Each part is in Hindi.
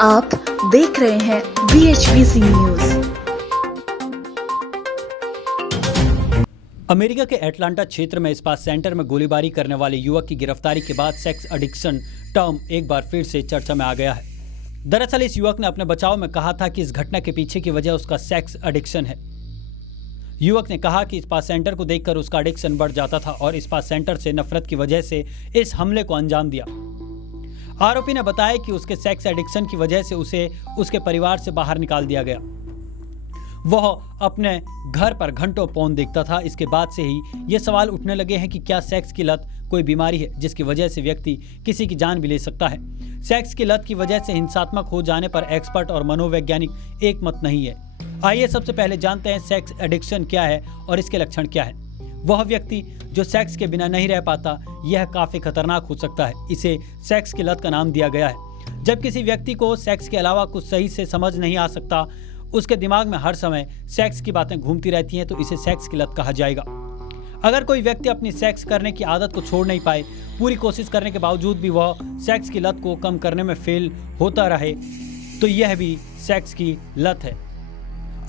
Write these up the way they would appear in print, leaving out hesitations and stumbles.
आप देख रहे हैं BHPC न्यूज। अमेरिका के एटलांटा क्षेत्र में स्पा सेंटर में गोलीबारी करने वाले युवक की गिरफ्तारी के बाद सेक्स एडिक्शन टर्म एक बार फिर से चर्चा में आ गया है। दरअसल इस युवक ने अपने बचाव में कहा था कि इस घटना के पीछे की वजह उसका सेक्स एडिक्शन है। युवक ने कहा कि स्पा सेंटर को देखकर उसका एडिक्शन बढ़ जाता था और स्पा सेंटर से नफरत की वजह से इस हमले को अंजाम दिया। आरोपी ने बताया कि उसके सेक्स एडिक्शन की वजह से उसे उसके परिवार से बाहर निकाल दिया गया। वह अपने घर पर घंटों पोर्न देखता था। इसके बाद से ही ये सवाल उठने लगे हैं कि क्या सेक्स की लत कोई बीमारी है जिसकी वजह से व्यक्ति किसी की जान भी ले सकता है। सेक्स की लत की वजह से हिंसात्मक हो जाने पर एक्सपर्ट और मनोवैज्ञानिक एक मत नहीं है। आइए सबसे पहले जानते हैं सेक्स एडिक्शन क्या है और इसके लक्षण क्या है। वह व्यक्ति जो सेक्स के बिना नहीं रह पाता, यह काफी खतरनाक हो सकता है। इसे सेक्स की लत का नाम दिया गया है। जब किसी व्यक्ति को सेक्स के अलावा कुछ सही से समझ नहीं आ सकता, उसके दिमाग में हर समय सेक्स की बातें घूमती रहती हैं, तो इसे सेक्स की लत कहा जाएगा। अगर कोई व्यक्ति अपनी सेक्स करने की आदत को छोड़ नहीं पाए, पूरी कोशिश करने के बावजूद भी वह सेक्स की लत को कम करने में फेल होता रहे, तो यह भी सेक्स की लत है।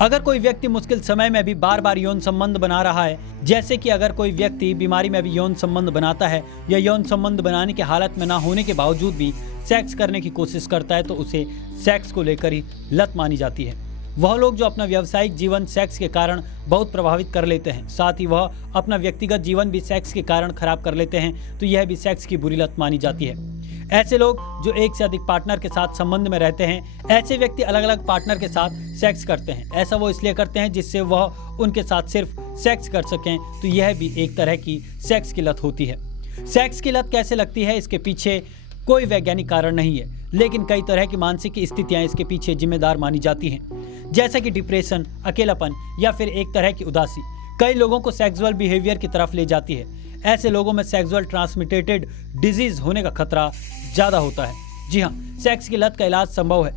अगर कोई व्यक्ति मुश्किल समय में भी बार बार यौन संबंध बना रहा है, जैसे कि अगर कोई व्यक्ति बीमारी में भी यौन संबंध बनाता है या यौन संबंध बनाने की हालत में ना होने के बावजूद भी सेक्स करने की कोशिश करता है, तो उसे सेक्स को लेकर ही लत मानी जाती है। वह लोग जो अपना व्यावसायिक जीवन सेक्स के कारण बहुत प्रभावित कर लेते हैं, साथ ही वह अपना व्यक्तिगत जीवन भी सेक्स के कारण खराब कर लेते हैं, तो यह भी सेक्स की बुरी लत मानी जाती है। ऐसे लोग जो एक से अधिक पार्टनर के साथ संबंध में रहते हैं, ऐसे व्यक्ति अलग अलग पार्टनर के साथ सेक्स करते हैं। ऐसा वो इसलिए करते हैं जिससे वह उनके साथ सिर्फ सेक्स कर सकें, तो यह भी एक तरह की सेक्स की लत होती है। सेक्स की लत कैसे लगती है, इसके पीछे कोई वैज्ञानिक कारण नहीं है, लेकिन कई तरह की मानसिक स्थितियां इसके पीछे जिम्मेदार मानी जाती हैं, जैसे कि डिप्रेशन, अकेलापन या फिर एक तरह की उदासी। कई लोगों को सेक्सुअल बिहेवियर की तरफ ले जाती है। ऐसे लोगों में सेक्सुअल ट्रांसमिटेड डिजीज होने का खतरा ज़्यादा होता है। जी हाँ, सेक्स की लत का इलाज संभव है।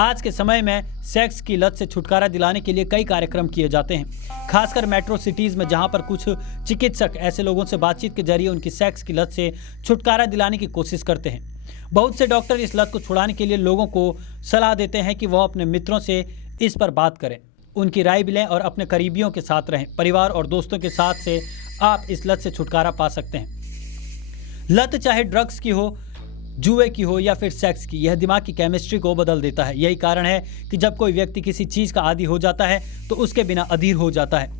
आज के समय में सेक्स की लत से छुटकारा दिलाने के लिए कई कार्यक्रम किए जाते हैं, खासकर मेट्रो सिटीज़ में, जहां पर कुछ चिकित्सक ऐसे लोगों से बातचीत के जरिए उनकी सेक्स की लत से छुटकारा दिलाने की कोशिश करते हैं। बहुत से डॉक्टर इस लत को छुड़ाने के लिए लोगों को सलाह देते हैं कि वह अपने मित्रों से इस पर बात करें, उनकी राय भी लें और अपने करीबियों के साथ रहें। परिवार और दोस्तों के साथ से आप इस लत से छुटकारा पा सकते हैं। लत चाहे ड्रग्स की हो, जुए की हो या फिर सेक्स की, यह दिमाग की केमिस्ट्री को बदल देता है। यही कारण है कि जब कोई व्यक्ति किसी चीज़ का आदी हो जाता है तो उसके बिना अधीर हो जाता है।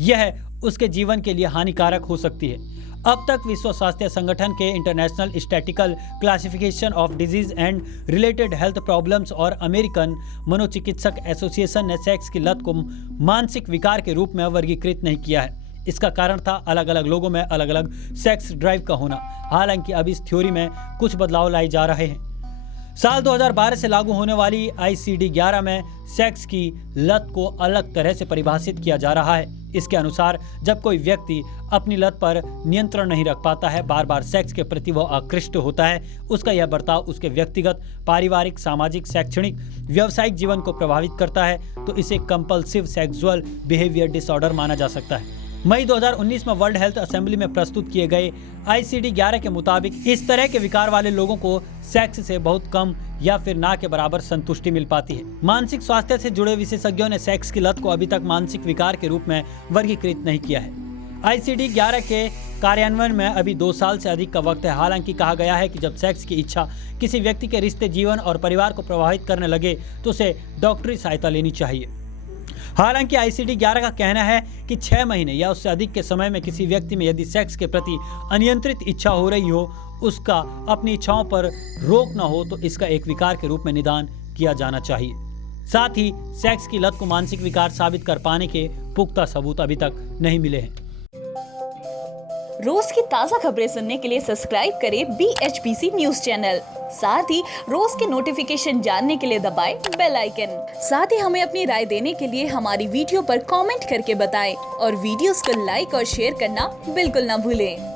यह उसके जीवन के लिए हानिकारक हो सकती है। अब तक विश्व स्वास्थ्य संगठन के international statistical classification of disease and related health problems और अमेरिकन मनोचिकित्सक एसोसिएशन ने सेक्स की लत को मानसिक विकार के रूप में वर्गीकृत नहीं किया है। इसका कारण था अलग अलग लोगों में अलग अलग सेक्स ड्राइव का होना। हालांकि अब इस थ्योरी में कुछ बदलाव लाए जा रहे हैं। साल 2012 से लागू होने वाली ICD-11 में सेक्स की लत को अलग तरह से परिभाषित किया जा रहा है। इसके अनुसार जब कोई व्यक्ति अपनी लत पर नियंत्रण नहीं रख पाता है, बार बार सेक्स के प्रति वह आकृष्ट होता है, उसका यह बर्ताव उसके व्यक्तिगत, पारिवारिक, सामाजिक, शैक्षणिक, व्यावसायिक जीवन को प्रभावित करता है, तो इसे कंपल्सिव सेक्सुअल बिहेवियर डिसऑर्डर माना जा सकता है। मई 2019 में वर्ल्ड हेल्थ असेंबली में प्रस्तुत किए गए ICD-11 के मुताबिक इस तरह के विकार वाले लोगों को सेक्स से बहुत कम या फिर ना के बराबर संतुष्टि मिल पाती है। मानसिक स्वास्थ्य से जुड़े विशेषज्ञों ने सेक्स की लत को अभी तक मानसिक विकार के रूप में वर्गीकृत नहीं किया है। ICD-11 के कार्यान्वयन में अभी 2 साल से अधिक का वक्त है। हालांकि कहा गया है कि जब सेक्स की इच्छा किसी व्यक्ति के रिश्ते, जीवन और परिवार को प्रभावित करने लगे तो उसे डॉक्टरी सहायता लेनी चाहिए। हालांकि ICD-11 का कहना है कि 6 महीने या उससे अधिक के समय में किसी व्यक्ति में यदि सेक्स के प्रति अनियंत्रित इच्छा हो रही हो, उसका अपनी इच्छाओं पर रोक न हो, तो इसका एक विकार के रूप में निदान किया जाना चाहिए। साथ ही सेक्स की लत को मानसिक विकार साबित कर पाने के पुख्ता सबूत अभी तक नहीं मिले हैं। रोज की ताज़ा खबरें सुनने के लिए सब्सक्राइब करें BHPC न्यूज चैनल। साथ ही रोज के नोटिफिकेशन जानने के लिए दबाएं बेल आइकन। साथ ही हमें अपनी राय देने के लिए हमारी वीडियो पर कमेंट करके बताएं और वीडियोस को लाइक और शेयर करना बिल्कुल ना भूलें।